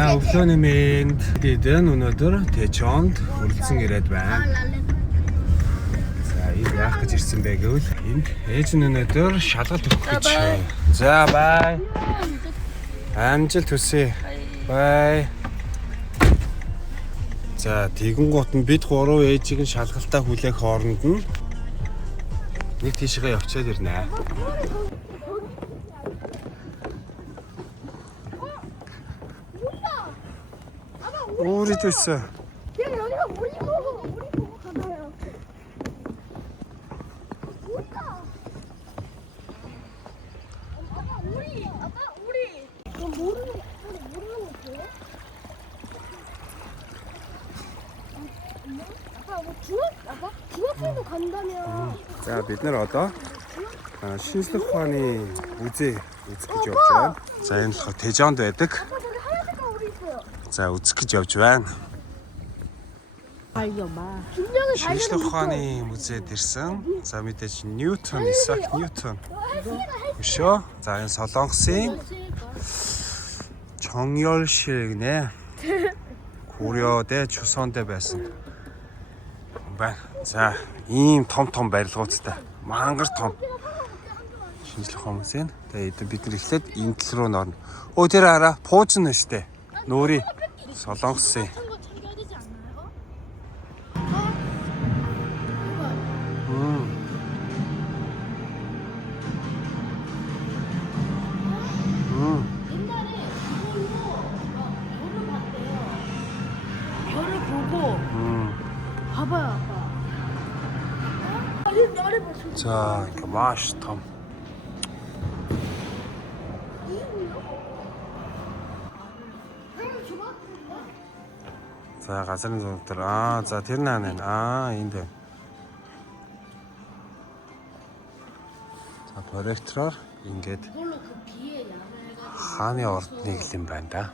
За өглөөний мэнд дидэн өнөөдөр Тэчонд хүрэлцэн ирээд байна. За энэ яах гэж ирсэн бэ гэвэл энд ээж нь өнөөдөр шалгалт өгөх гэж. За бай. Амжилт хүсье. Бай. За тэгэн гут нь бид гурав ээжийг нь шалгалтаа хүлээх хооронд нь нэг тийшээ явчаад ирнэ. 우리 됐어. 여기가 우리 보고 가봐요. 아빠 우리. 그럼 모르는 거 돼요? 아빠 뭐 중학생도 간다면. 자, бид нар одоо шинжлэх ухааны үзэх гэж явж байна. За энэ болохоор Тэжонд байдаг. За үзэх гэж явж байна. Шинжлэх ухааны музейд ирсэн. За мэдээж Ньютон, Исаак Ньютон. Өшөө. За энэ Солонгосын Чонгёлшил гинэ. Кореодэ, Чусондэ байсан. Байна. За ийм том барилгуудтай. Мангар том. Шинжлэх ухааны музей. Тэгээд бид нар эхлээд энэ тал руу норно. Өө тэр хараа, пууж нь штэ. Нүүри Солонгосын. 별을 보고 봐봐요, 아빠. 자, 이거 маш том. За газрын зураг дээр за тэр наа энд байна. За проектороор ингээд хааны ордны гэлэн байна да.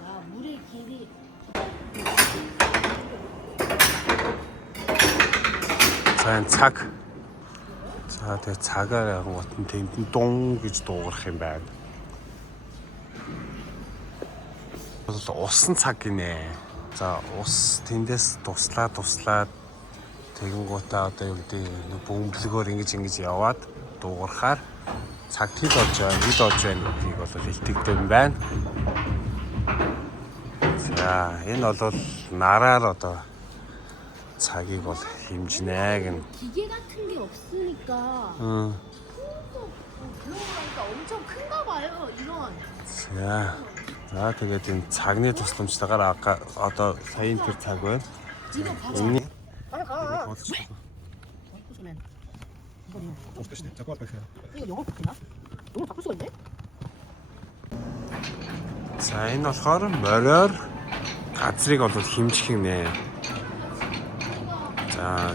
За энэ цаг. За тэгээ цагаар явгууд нь тэнд дун гэж дуугарах юм байна. Усан цаг гинэ. За ус тэндээс туслаад тэгэнгүүтээ одоо юу гэдэг нэг бөмбөлгөөр ингэж яваад дуугарахаар цаг хэд болж байна гэдгийг бол илтгэдэг юм байна. За энэ бол нараар одоо цагийг бол хэмжнэ гэн. 기계 같은 게 없으니까. 그러니까 엄청 큰가 봐요. 이런. За тэгээд энэ цагны тусламжтайгаар одоо саяын тэр цаг байна. Энэ За энэ болохоор мориор газрыг бол хэмжих юм нэ. За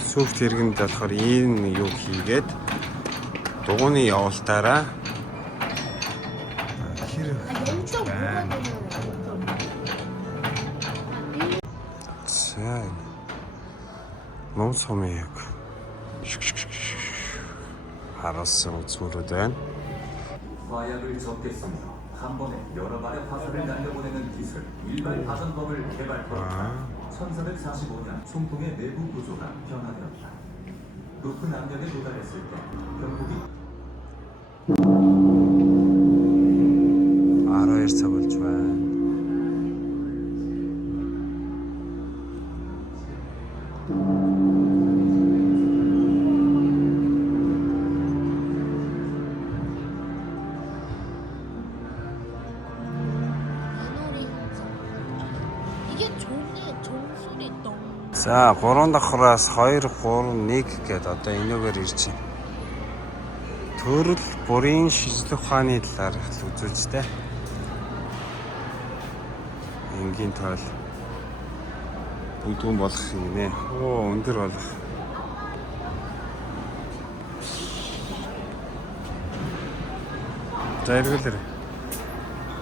сүвт хэрэгэнд болохоор энэ юу хийгээд дугууны явалтаараа 너무 섬이에요. 알았어, 웃으면 돼. 화약을 적겠습니다. 한 번에 여러 발의 화살을 날려보내는 기술, 일발 파전법을 개발했다. 1445년 총통의 내부 구조가 변화되었다. 높은 압력에 도달했을 때 경국이 알아서 볼줄 알아. За 3 давхраас 2 3 1 гэдэг одоо энэгээр ирж байна. Төрөл бүрийн шинжлэх ухааны талаар үзүүлж тэ. Энгийн тоол бүгдүүн болох юм нэ. Өндөр болох. За эргэлэр.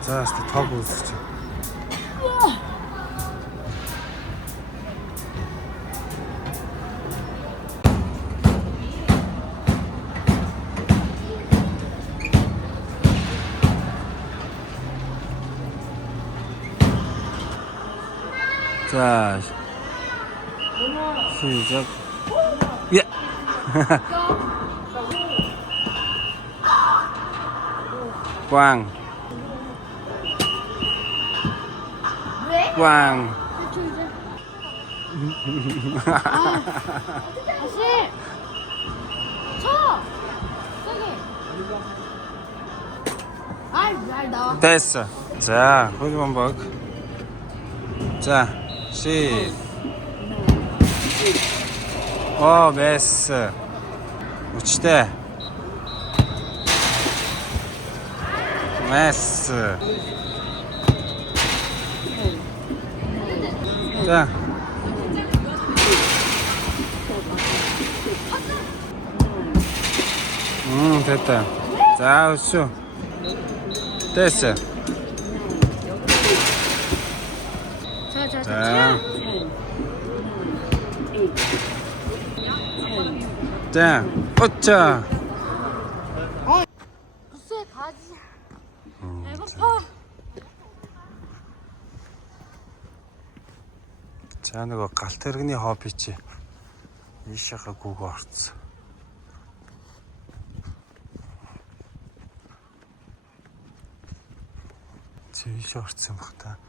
За тог үзчих. 자, 시작. 예. 꽝. 왜? 꽝. 다시. 쳐. 세게. 아이 나와. 됐어. 자, 호주 반복. 자, 메스. 우치대. 메스. 자. 됐다. 자, 우수. 됐어. 자. 자, 어짜. 부스에 가지. 배고파. За нөгөө галт тэрэгний хобби чи ийшээгээ гүгөө орцсон. Ийшээ орцсон баг та.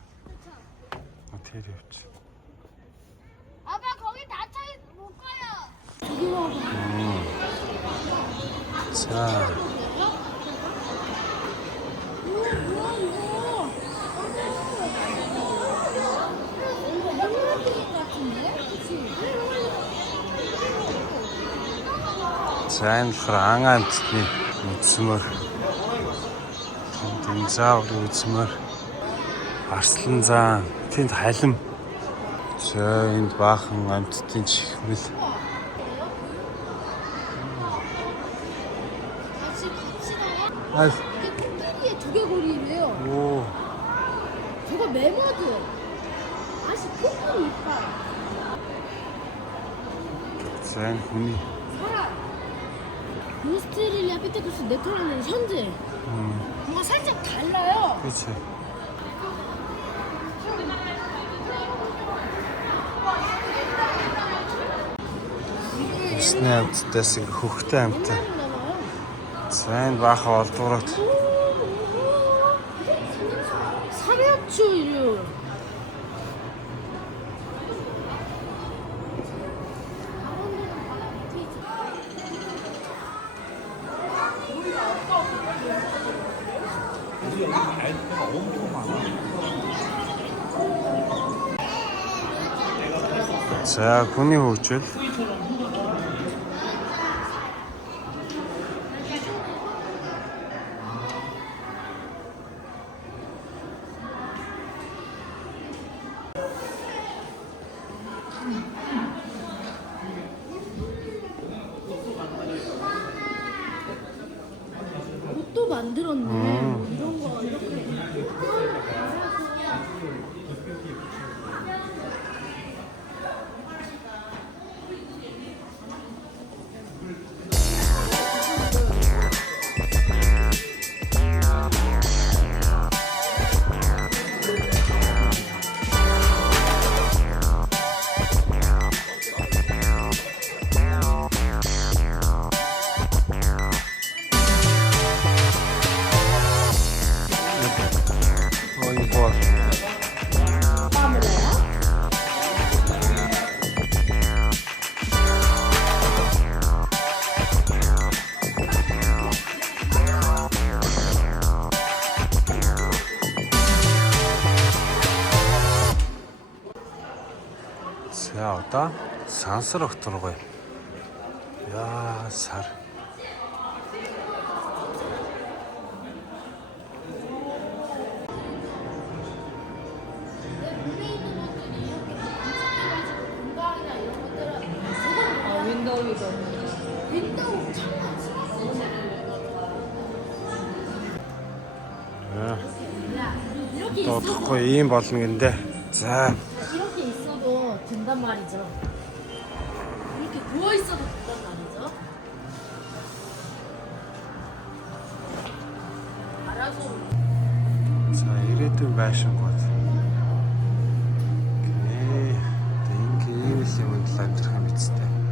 Тэр явчих. 아빠 거기 닫혀 못 가요. 자. За энэ хрангаантны үзмөр. Динозаврын үзмөр. Арслан зан, тэнд халим. За энд баахан амьтдын чихмэл. 이게 코끼리의 두개골이래요. 오. 저거 메모드. 아씨 코끼리 이빨. 자 хүний. 사람. 오스트레일리아 피테쿠스 네크라는 현재. 뭔가 살짝 달라요. 그렇지. 스냅트ээс ингээ хөхтэй амтай. 옛날인가 봐요. За энэ баахан олдуураад. 사료추류. За хүний хөгжил. 옷도 만들었네. 이런 거 이렇게. 이거 자, 어따? 산스럽 들어가요. 야, 살. 윈도우 창문 이렇게 또 있어도 듣고 이인 болно гэн데. 자, 이렇게 있어도 된단 말이죠. 이렇게 누워 있어도 된단 말이죠. 알아서. 자, 이랬던 байшин гот. Окей. Хуулийн үнд л амьдрах юм биз дээ.